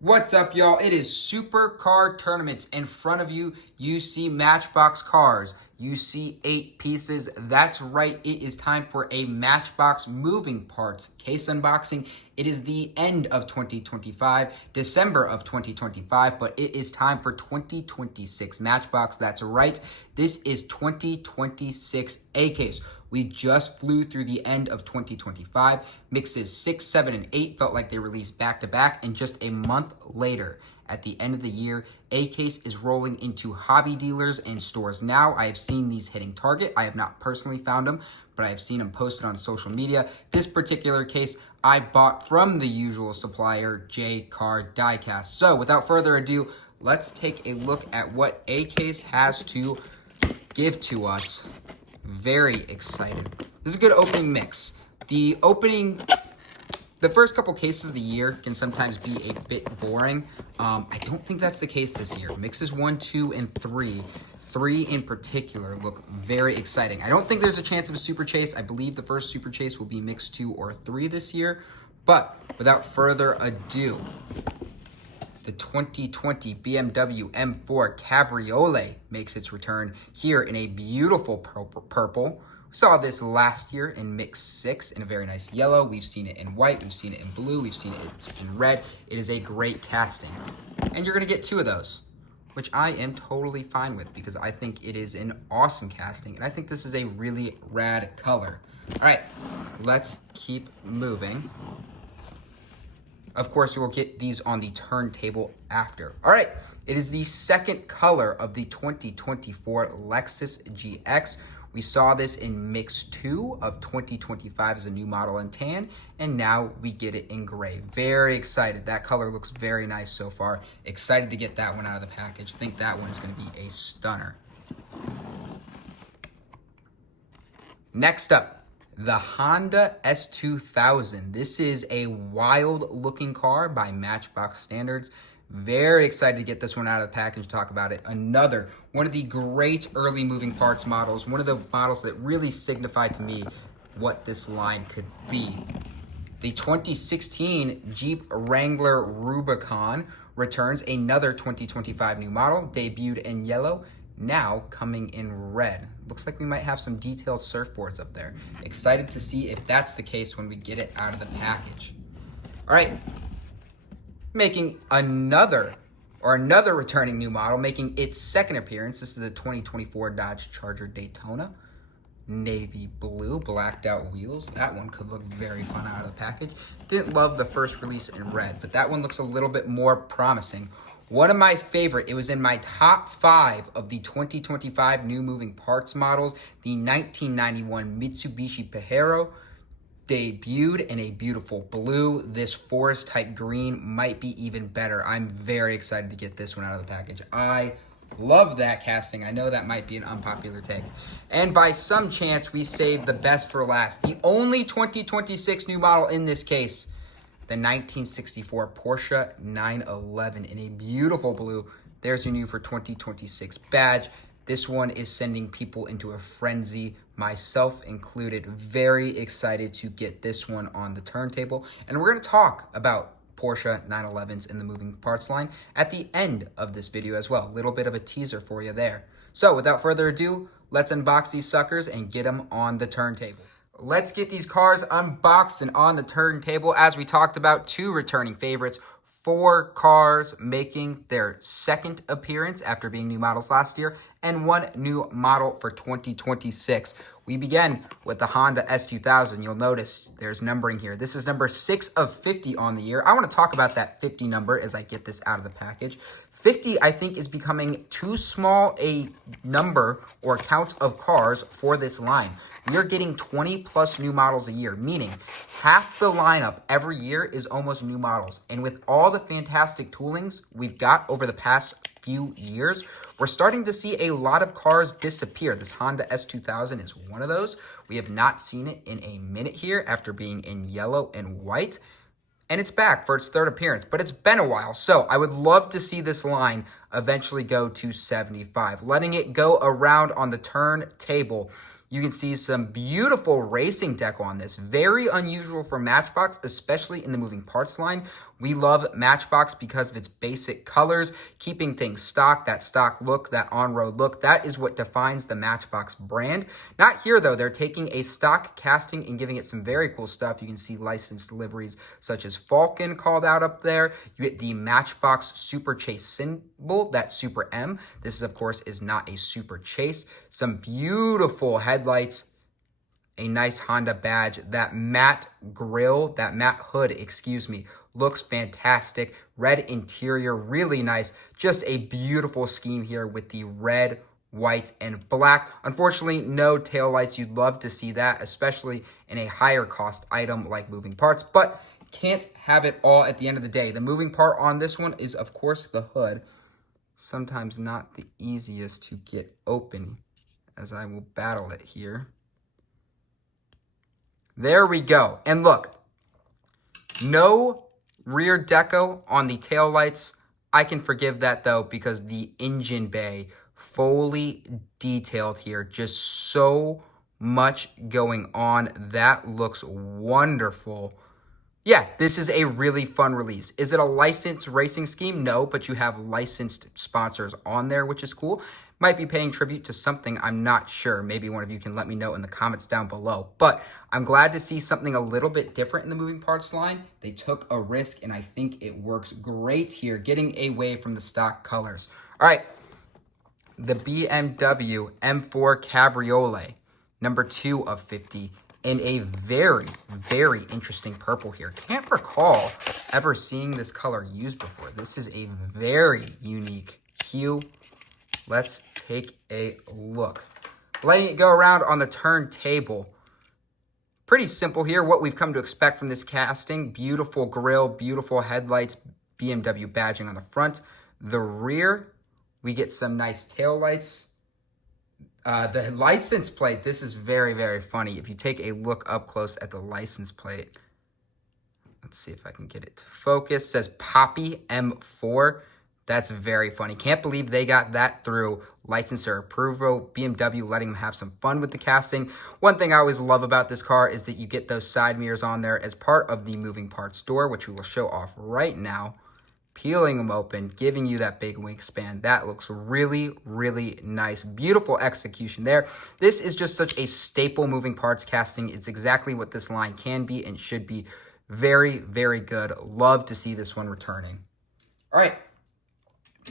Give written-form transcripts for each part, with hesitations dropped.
What's up, y'all? It is Supercar Tournaments. In front of you, you see Matchbox cars. You see 8 pieces. That's right. It is time for a Matchbox moving parts case unboxing. It is the end of 2025, December of 2025, but it is time for 2026 Matchbox. That's right. This is 2026 A case. We just flew through the end of 2025. Mixes 6, 7, and 8 felt like they released back-to-back, and just a month later, at the end of the year, A-Case is rolling into hobby dealers and stores now. I have seen these hitting Target. I have not personally found them, but I have seen them posted on social media. This particular case, I bought from the usual supplier, J-Car Diecast. So without further ado, let's take a look at what A-Case has to give to us. Very excited. This is a good opening mix. The first couple cases of the year can sometimes be a bit boring. I don't think that's the case this year. Mixes 1, 2, and 3. 3 in particular look very exciting. I don't think there's a chance of a Super Chase. I believe the first Super Chase will be mix 2 or 3 this year. But without further ado, the 2020 BMW M4 Cabriolet makes its return here in a beautiful purple. We saw this last year in mix 6 in a very nice yellow. We've seen it in white, we've seen it in blue, we've seen it in red. It is a great casting. And you're gonna get 2 of those, which I am totally fine with because I think it is an awesome casting. And I think this is a really rad color. All right, let's keep moving. Of course, we will get these on the turntable after. All right, it is the second color of the 2024 Lexus GX. We saw this in mix 2 of 2025 as a new model in tan, and now we get it in gray. Very excited. That color looks very nice so far. Excited to get that one out of the package. I think that one is going to be a stunner. Next up, the Honda S2000. This is a wild looking car by Matchbox standards. Very excited to get this one out of the package and talk about it. Another one of the great early moving parts models. One of the models that really signified to me what this line could be. The 2016 Jeep Wrangler Rubicon returns. Another 2025 new model, debuted in yellow, now coming in red. Looks like we might have some detailed surfboards up there. Excited to see if that's the case when we get it out of the package. All right, making another returning new model, making its second appearance. This is a 2024 Dodge Charger Daytona. Navy blue, blacked out wheels. That one could look very fun out of the package. Didn't love the first release in red, but that one looks a little bit more promising. One of my favorite, it was in my top 5 of the 2025 new moving parts models, the 1991 Mitsubishi Pajero, debuted in a beautiful blue. This forest type green might be even better. I'm very excited to get this one out of the package. I love that casting. I know that might be an unpopular take. And by some chance, we saved the best for last. The only 2026 new model in this case, the 1964 Porsche 911 in a beautiful blue. There's your new for 2026 badge. This one is sending people into a frenzy, myself included. Very excited to get this one on the turntable. And we're gonna talk about Porsche 911s in the moving parts line at the end of this video as well. A little bit of a teaser for you there. So without further ado, let's unbox these suckers and get them on the turntable. Let's get these cars unboxed and on the turntable. As we talked about, 2 returning favorites, 4 cars making their second appearance after being new models last year, and 1 new model for 2026. We begin with the Honda S2000. You'll notice there's numbering here. This is number 6 of 50 on the year. I want to talk about that 50 number as I get this out of the package. 50, I think, is becoming too small a number or count of cars for this line. We are getting 20 plus new models a year, meaning half the lineup every year is almost new models. And with all the fantastic toolings we've got over the past few years, we're starting to see a lot of cars disappear. This Honda S2000 is one of those. We have not seen it in a minute here after being in yellow and white. And it's back for its 3rd appearance, but it's been a while. So I would love to see this line eventually go to 75. Letting it go around on the turntable, you can see some beautiful racing deco on this. Very unusual for Matchbox, especially in the moving parts line. We love Matchbox because of its basic colors, keeping things stock, that stock look, that on-road look. That is what defines the Matchbox brand. Not here, though. They're taking a stock casting and giving it some very cool stuff. You can see licensed liveries such as Falcon called out up there. You get the Matchbox Super Chase symbol, that Super M. This, of course, is not a Super Chase. Some beautiful headlights. A nice Honda badge. That matte grille, that matte hood, excuse me, looks fantastic. Red interior, really nice. Just a beautiful scheme here with the red, white, and black. Unfortunately, no taillights. You'd love to see that, especially in a higher cost item like moving parts, but can't have it all at the end of the day. The moving part on this one is, of course, the hood. Sometimes not the easiest to get open, as I will battle it here. There we go. And look, no rear deco on the taillights. I can forgive that, though, because the engine bay fully detailed here. Just so much going on. That looks wonderful. Yeah, this is a really fun release. Is it a licensed racing scheme? No, but you have licensed sponsors on there, which is cool. Might be paying tribute to something, I'm not sure. Maybe one of you can let me know in the comments down below. But I'm glad to see something a little bit different in the moving parts line. They took a risk, and I think it works great here, getting away from the stock colors. All right, the BMW M4 Cabriolet, number 2 of 50, in a very, very interesting purple here. Can't recall ever seeing this color used before. This is a very unique hue. Let's take a look. Letting it go around on the turntable. Pretty simple here, what we've come to expect from this casting. Beautiful grille, beautiful headlights, BMW badging on the front. The rear, we get some nice taillights. The license plate, this is very, very funny. If you take a look up close at the license plate, let's see if I can get it to focus. It says Poppy M4. That's very funny. Can't believe they got that through licensor approval. BMW letting them have some fun with the casting. One thing I always love about this car is that you get those side mirrors on there as part of the moving parts door, which we will show off right now. Peeling them open, giving you that big wingspan. That looks really, really nice. Beautiful execution there. This is just such a staple moving parts casting. It's exactly what this line can be and should be. Very, very good. Love to see this one returning. All right.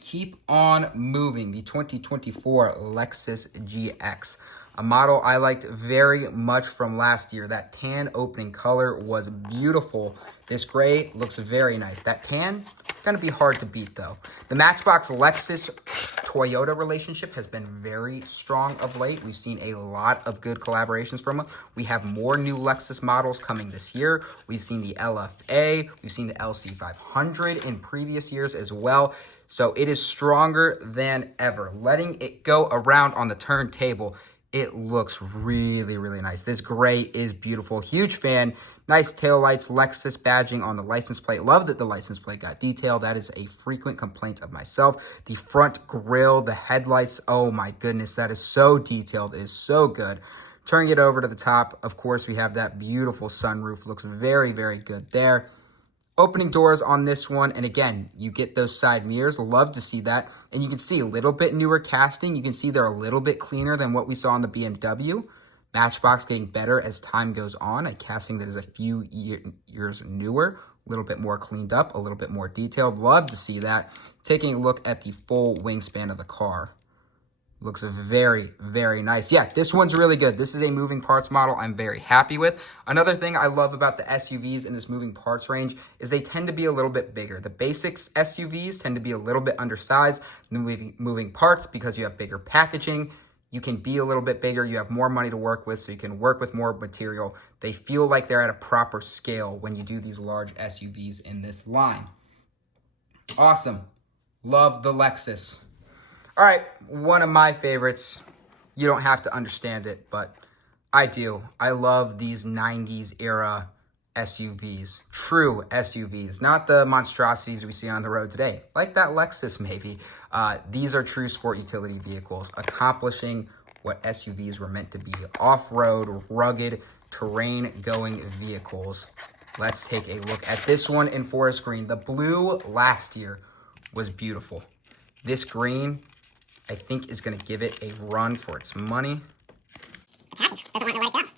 Keep on moving. The 2024 Lexus GX, a model I liked very much from last year. That tan opening color was beautiful. This gray looks very nice. That tan, gonna be hard to beat though. The Matchbox Lexus Toyota relationship has been very strong of late. We've seen a lot of good collaborations from them. We have more new Lexus models coming this year. We've seen the LFA, we've seen the LC500 in previous years as well. So it is stronger than ever. Letting it go around on the turntable, it looks really, really nice. This gray is beautiful. Huge fan. Nice taillights, Lexus badging on the license plate. Love that the license plate got detailed. That is a frequent complaint of myself. The front grille, the headlights, oh my goodness, that is so detailed. It is so good. Turning it over to the top, of course, we have that beautiful sunroof. Looks very, very good there. Opening doors on this one, and again, you get those side mirrors. Love to see that. And you can see a little bit newer casting. You can see they're a little bit cleaner than what we saw on the BMW. Matchbox getting better as time goes on. A casting that is a few years newer, a little bit more cleaned up, a little bit more detailed. Love to see that. Taking a look at the full wingspan of the car. Looks very, very nice. Yeah, this one's really good. This is a moving parts model I'm very happy with. Another thing I love about the SUVs in this moving parts range is they tend to be a little bit bigger. The basics SUVs tend to be a little bit undersized than the moving parts because you have bigger packaging. You can be a little bit bigger. You have more money to work with, so you can work with more material. They feel like they're at a proper scale when you do these large SUVs in this line. Awesome. Love the Lexus. All right, one of my favorites. You don't have to understand it, but I do. I love these 90s era SUVs, true SUVs, not the monstrosities we see on the road today, like that Lexus maybe. These are true sport utility vehicles, accomplishing what SUVs were meant to be, off-road, rugged, terrain-going vehicles. let's take a look at this one in forest green. The blue last year was beautiful. This green, I think, is going to give it a run for its money. The package doesn't want to let it go.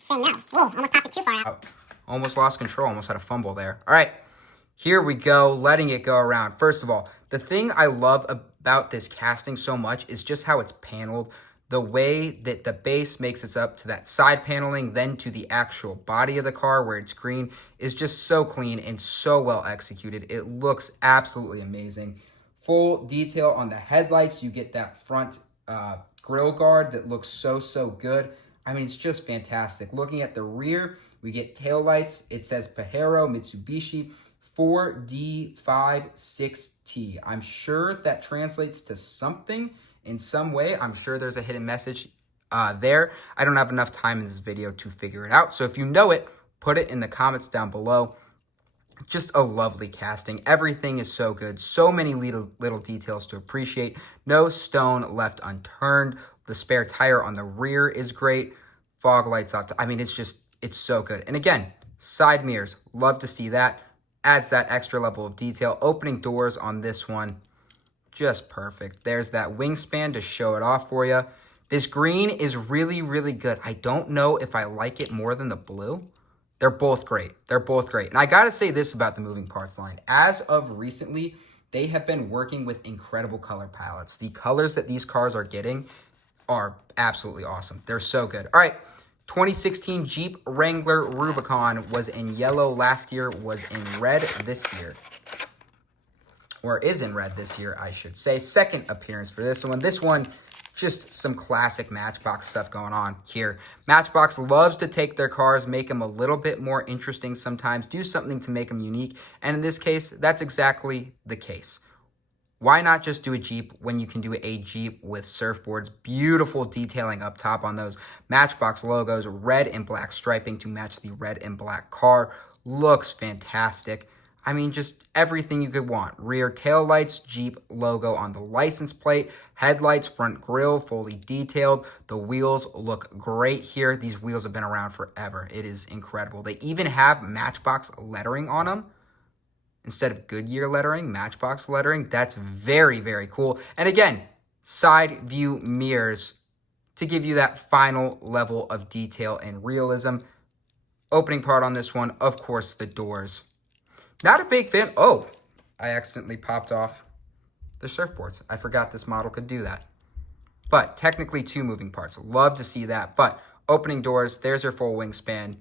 Saying no. Whoa, almost popped it too far out. Oh, almost lost control, almost had a fumble there. All right, here we go, letting it go around. First of all, the thing I love about this casting so much is just how it's paneled. The way that the base makes it up to that side paneling, then to the actual body of the car where it's green, is just so clean and so well executed. It looks absolutely amazing. Full detail on the headlights. You get that front grill guard that looks so good. I mean, it's just fantastic. Looking at the rear, we get tail lights. It says Pajero Mitsubishi 4D56T. I'm sure that translates to something in some way. I'm sure there's a hidden message there. I don't have enough time in this video to figure it out. So if you know it, put it in the comments down below. Just a lovely casting. Everything is so good. So many little details to appreciate. No stone left unturned. The spare tire on the rear is great. Fog lights up. I mean, it's so good. And again, side mirrors. Love to see that. Adds that extra level of detail. Opening doors on this one. Just perfect. There's that wingspan to show it off for you. This green is really good. I don't know if I like it more than the blue. They're both great. They're both great. And I got to say this about the moving parts line. As of recently, they have been working with incredible color palettes. The colors that these cars are getting are absolutely awesome. They're so good. All right. 2016 Jeep Wrangler Rubicon was in yellow last year, was in red this year. Or is in red this year, I should say. Second appearance for this one. This one, just some classic Matchbox stuff going on here. Matchbox loves to take their cars, make them a little bit more interesting sometimes, do something to make them unique. And in this case, that's exactly the case. Why not just do a Jeep when you can do a Jeep with surfboards? Beautiful detailing up top on those Matchbox logos, red and black striping to match the red and black car. Looks fantastic. I mean, just everything you could want. Rear tail lights, Jeep logo on the license plate, headlights, front grille, fully detailed. The wheels look great here. These wheels have been around forever. It is incredible. They even have Matchbox lettering on them. Instead of Goodyear lettering, Matchbox lettering. That's very cool. And again, side view mirrors to give you that final level of detail and realism. Opening part on this one, of course, the doors. Not a big fan. Oh, I accidentally popped off the surfboards. I forgot this model could do that. But technically 2 moving parts. Love to see that. But opening doors, there's your full wingspan.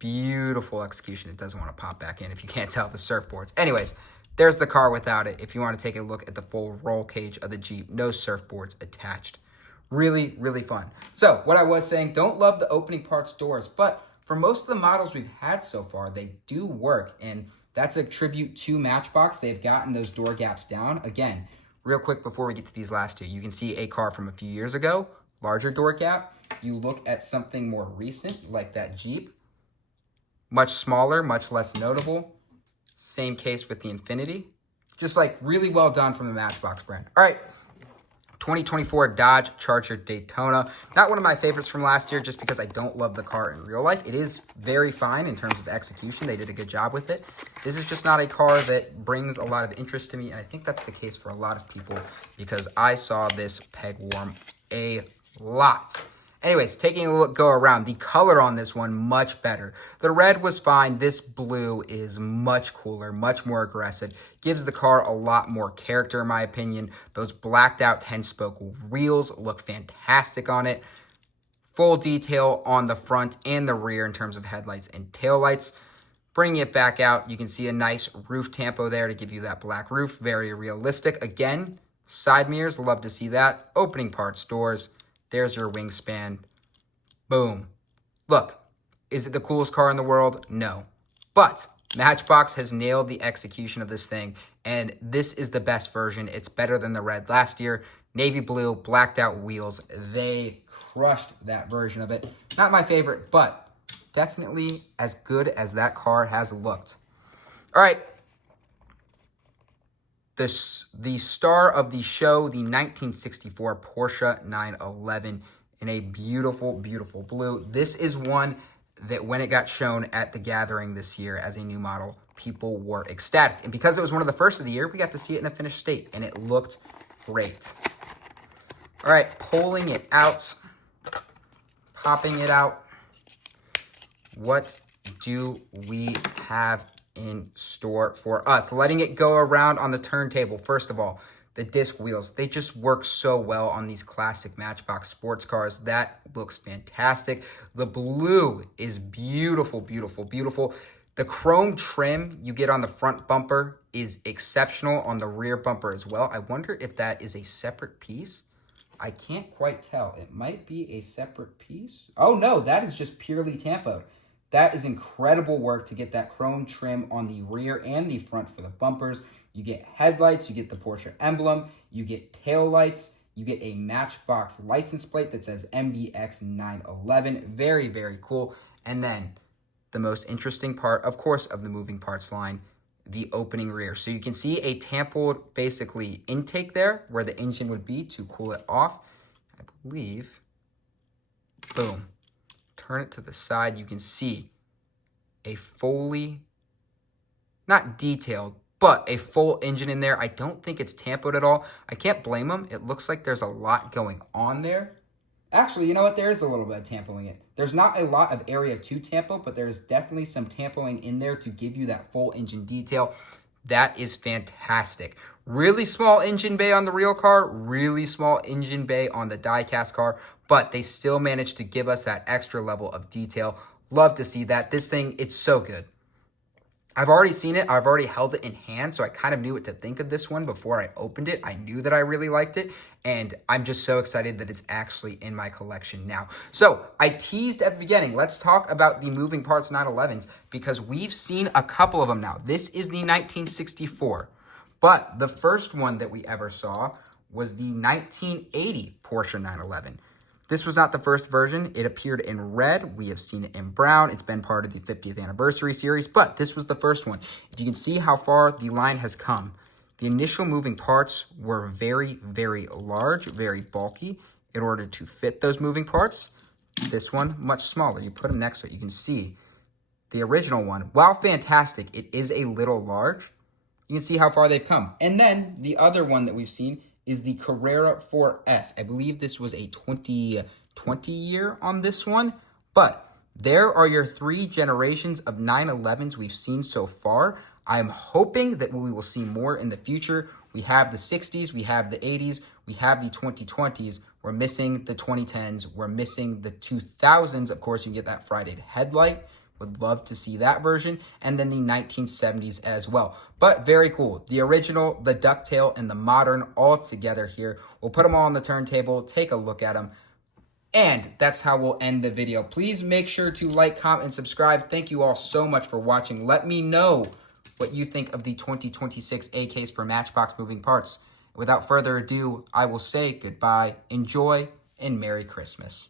Beautiful execution. It doesn't want to pop back in if you can't tell the surfboards. Anyways, there's the car without it. If you want to take a look at the full roll cage of the Jeep, no surfboards attached. Really fun. So what I was saying, don't love the opening parts doors, but for most of the models we've had so far, they do work. And that's a tribute to Matchbox. They've gotten those door gaps down. Again, real quick before we get to these last two, you can see a car from a few years ago, larger door gap. You look at something more recent, like that Jeep, much smaller, much less notable. Same case with the Infiniti. Just like really well done from the Matchbox brand. All right, 2024 Dodge Charger Daytona. Not one of my favorites from last year just because I don't love the car in real life. It is very fine in terms of execution. They did a good job with it. This is just not a car that brings a lot of interest to me, and I think that's the case for a lot of people because I saw this peg warm a lot. Anyways, taking a look, go around. The color on this one, much better. The red was fine. This blue is much cooler, much more aggressive. Gives the car a lot more character, in my opinion. Those blacked out 10-spoke wheels look fantastic on it. Full detail on the front and the rear in terms of headlights and taillights. Bringing it back out, you can see a nice roof tampo there to give you that black roof. Very realistic. Again, side mirrors, love to see that. Opening parts, doors. There's your wingspan. Boom. Look, is it the coolest car in the world? No. But Matchbox has nailed the execution of this thing, and this is the best version. It's better than the red last year. Navy blue, blacked out wheels. They crushed that version of it. Not my favorite, but definitely as good as that car has looked. All right. The star of the show, the 1964 Porsche 911 in a beautiful blue. This is one that when it got shown at the gathering this year as a new model, people were ecstatic. And because it was one of the first of the year, we got to see it in a finished state, and it looked great. All right, pulling it out, popping it out. What do we have in store for us? Letting it go around on the turntable. First of all, the disc wheels, they just work so well on these classic Matchbox sports cars. That looks fantastic. The blue is beautiful, beautiful, beautiful. The chrome trim you get on the front bumper is exceptional on the rear bumper as well. I wonder if that is a separate piece. I can't quite tell. It might be a separate piece. Oh no, that is just purely tampoed. That is incredible work to get that chrome trim on the rear and the front for the bumpers. You get headlights, you get the Porsche emblem, you get tail lights, you get a Matchbox license plate that says MBX 911. Very, very cool. And then the most interesting part, of course, of the moving parts line, the opening rear. So you can see a tampered, basically, intake there where the engine would be to cool it off. I believe, boom. Turn it to the side, you can see a fully, not detailed, but a full engine in there. I don't think it's tampoed at all. I can't blame them. It looks like there's a lot going on there. Actually, you know what? There is a little bit of tampoing it. There's not a lot of area to tampo, but there's definitely some tampoing in there to give you that full engine detail. That is fantastic. Really small engine bay on the real car, really small engine bay on the die-cast car, but they still managed to give us that extra level of detail. Love to see that. This thing, it's so good. I've already seen it. I've already held it in hand, so I kind of knew what to think of this one before I opened it. I knew that I really liked it, and I'm just so excited that it's actually in my collection now. So I teased at the beginning, let's talk about the moving parts 911s because we've seen a couple of them now. This is the 1964, but the first one that we ever saw was the 1980 Porsche 911. This was not the first version. It appeared in red. We have seen it in brown. It's been part of the 50th anniversary series, but this was the first one. If you can see how far the line has come, the initial moving parts were very, very large, very bulky in order to fit those moving parts. This one, much smaller. You put them next to it, you can see the original one. While fantastic, it is a little large. You can see how far they've come. And then the other one that we've seen is the Carrera 4S. I believe this was a 2020 year on this one, but there are your 3 generations of 911s we've seen so far. I'm hoping that we will see more in the future. We have the 60s, we have the 80s, we have the 2020s. We're missing the 2010s, we're missing the 2000s. Of course, you get that Friday headlight. Would love to see that version. And then the 1970s as well. But very cool. The original, the ducktail, and the modern all together here. We'll put them all on the turntable, take a look at them. And that's how we'll end the video. Please make sure to like, comment, and subscribe. Thank you all so much for watching. Let me know what you think of the 2026 AKs for Matchbox moving parts. Without further ado, I will say goodbye, enjoy, and Merry Christmas.